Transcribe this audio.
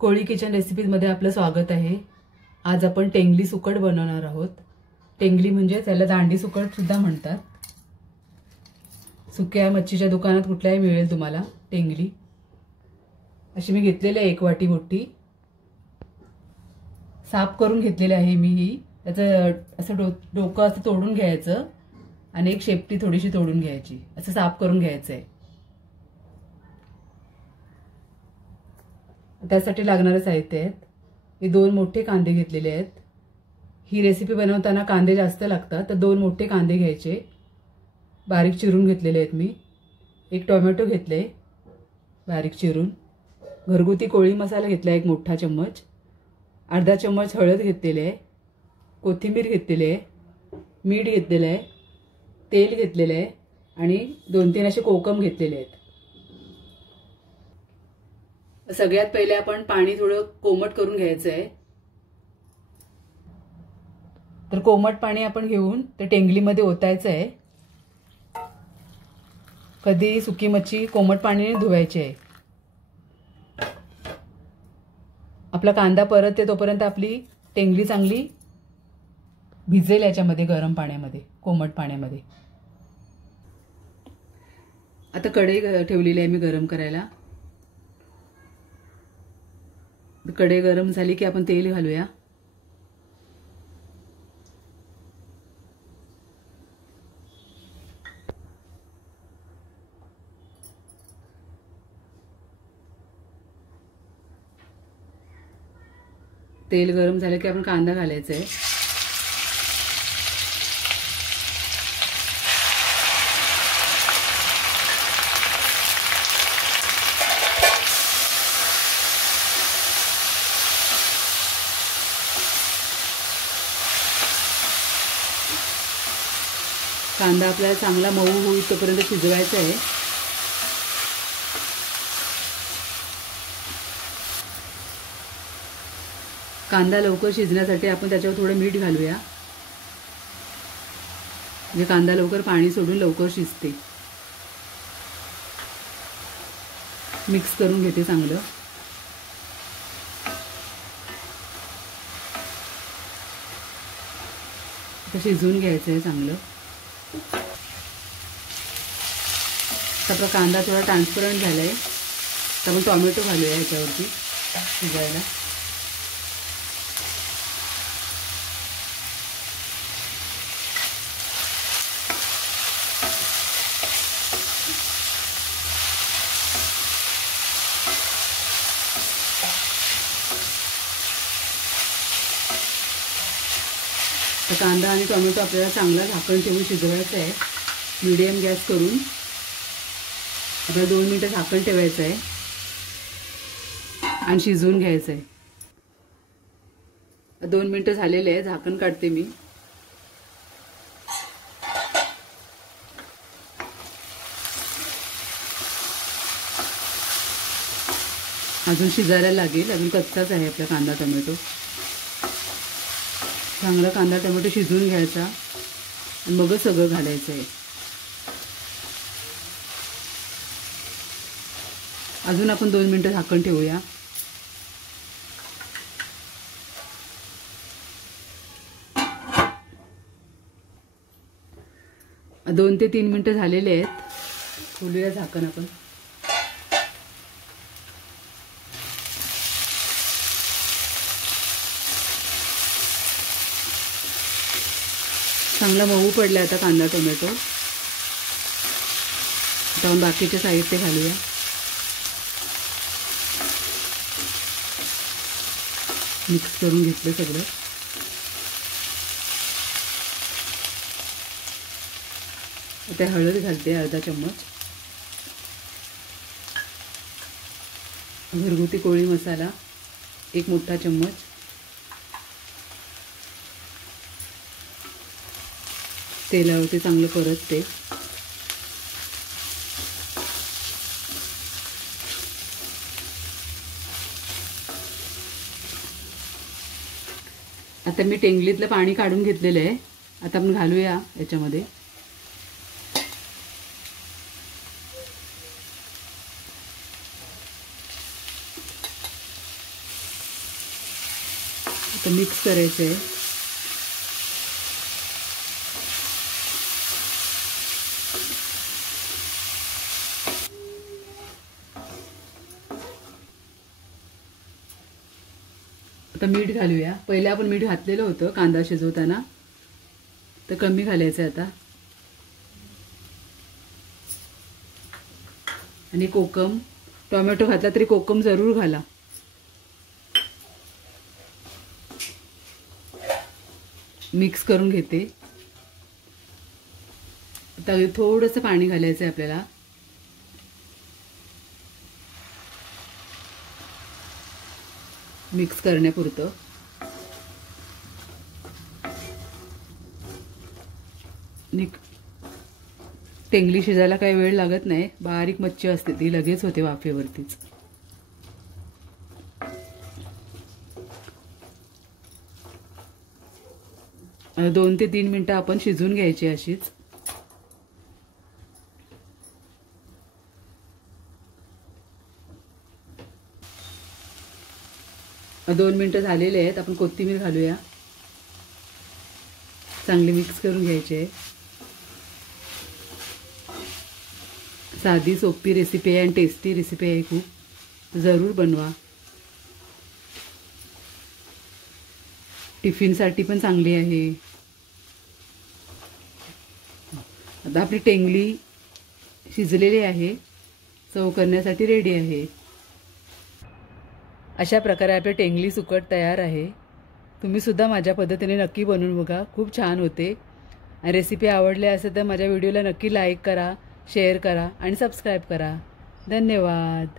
कोळी kitchen रेसिपीजमध्ये आपलं स्वागत आहे। आज आपण टेंगली सुकट बनवणार आहोत। टेंगली म्हणजे त्याला दांडी सुकट सुद्धा म्हणतात। सुक्या मच्छीच्या दुकानात कुठल्याही मिळेल तुम्हाला टेंगली। अशी मी घेतलेली आहे 1 वाटी मोठी। साफ करून घेतलेली आहे मी ही। त्याचं असं डोकं असं तोडून घ्यायचं आणि एक शेपटी थोडीशी तोडून घ्यायची। असं साफ करून घ्यायचं आहे। त्यासाठी लागणारे साहित्य आहेत। हे 2 मोठे कांदे घेतलेले आहेत। ही रेसिपी बनवताना कांदे जास्त लागतात, तर 2 मोठे कांदे घ्यायचे, बारीक चिरून घेतलेले आहेत मी। एक टोमॅटो घेतले बारीक चिरून। घरगुती कोळी मसाला घेतला 1 मोठा चम्मच। अर्धा चम्मच हळद घेतलेली आहे। कोथिंबीर घेतलेली आहे। मीठ घेतलेलं आहे। तेल घेतलेलं आहे आणि 2-3 असे कोकम घेतलेले आहेत। सगळ्यात पहिले आपण पाणी थोडं कोमट करून घ्यायचं आहे। तर कोमट पाणी आपण घेऊन ते टेंगलीमध्ये ओतायचं आहे। कधी सुकी मच्छी कोमट पाण्याने धुवायची आहे। आपला कांदा परतते तोपर्यंत आपली टेंगली चांगली भिजेल याच्यामध्ये गरम पाण्यामध्ये, कोमट पाण्यामध्ये। आता कढई ठेवलेली आहे मी गरम करायला। कढई गरम झाली की आपण तेल घालूया। तेल गरम झालं की आपण कांदा घालायचा आहे। कांदा आपल्याला चांगला मऊ होईल तोपर्यंत शिजवायचा आहे। कांदा लवकर शिजण्यासाठी आपण त्याच्यावर थोडं मीठ घालूया, म्हणजे कांदा लवकर पाणी सोडून लवकर शिजते। मिक्स करून घेते चांगलं। आता शिजवून घ्यायचं आहे चांगलं। आपला कांदा थोडा ट्रान्सपरंट झालाय, तर आपण टोमॅटो घालूया याच्यावरती शिजायला। तर कांदा आणि टोमॅटो आपल्याला चांगला झाकण ठेवून शिजवायचं आहे। मीडियम गॅस करून आपल्याला 2 मिनिटं झाकण ठेवायचं आहे आणि शिजवून घ्यायचं आहे। 2 मिनिटं झालेले आहे, झाकण काढते मी। अजून शिजायला लागेल, अजून कच्चाच आहे आपला कांदा टोमॅटो। चांगला कांदा टोमॅटो शिजवून घ्यायचा आणि मग सगळं घालायचं आहे। अजून आपण 2 मिनिटं झाकण ठेवूया। 2 ते 3 मिनिटं झालेले आहेत। खोलूया झाकण आपण। चांगला मऊ पडला आता कांदा टोमॅटो। आता आपण बाकीचे साहित्य घालूया। मिक्स करून घेतलं सगळं। आता हळद घालते अर्धा चम्मच। घरगुती कोळी मसाला 1 मोठा चम्मच। तेलावरती चांगलं परतते। आता मी टेंगलीतलं पाणी काढून घेतलेलं आहे। आता आपण घालूया याच्यामध्ये। आता मिक्स करायचं आहे. आता मीठ घालूया. पहिले आपण मीठ घातलेलं होतं कांदा शिजवताना, तर कमी घालायचं आता. आणि कोकम, टोमॅटो घातला तरी कोकम जरूर घाला. मिक्स करून घेते. आता थोडंसं पाणी घालायचं आहे आपल्याला. मिक्स करण्यापुरतं. टेंगली शिजायला काही वेळ लागत नाही. बारीक मच्छी असते ती लगेच होते वाफेवरतीच. 2 ते 3 मिनिटं आपण शिजून घ्यायची अशीच. दोन मिनिटं झालेले आहेत. आपण कोथिंबीर घालूया. चांगली मिक्स करून घ्यायचे. साधी सोपी रेसिपी आहे आणि टेस्टी रेसिपी आहे खूप. जरूर बनवा. टिफिनसाठी पण चांगली आहे. आता आपली टेंगली शिजलेली आहे. सर्व करण्यासाठी रेडी आहे. अशा प्रकारे आपली टेंगली सुकट तयार आहे. तुम्ही सुद्धा माझ्या पद्धतीने नक्की बनवून बघा. खूप छान होते. आणि रेसिपी आवडली असेल तर माझ्या व्हिडिओला नक्की लाईक करा, शेअर करा आणि सबस्क्राईब करा. धन्यवाद.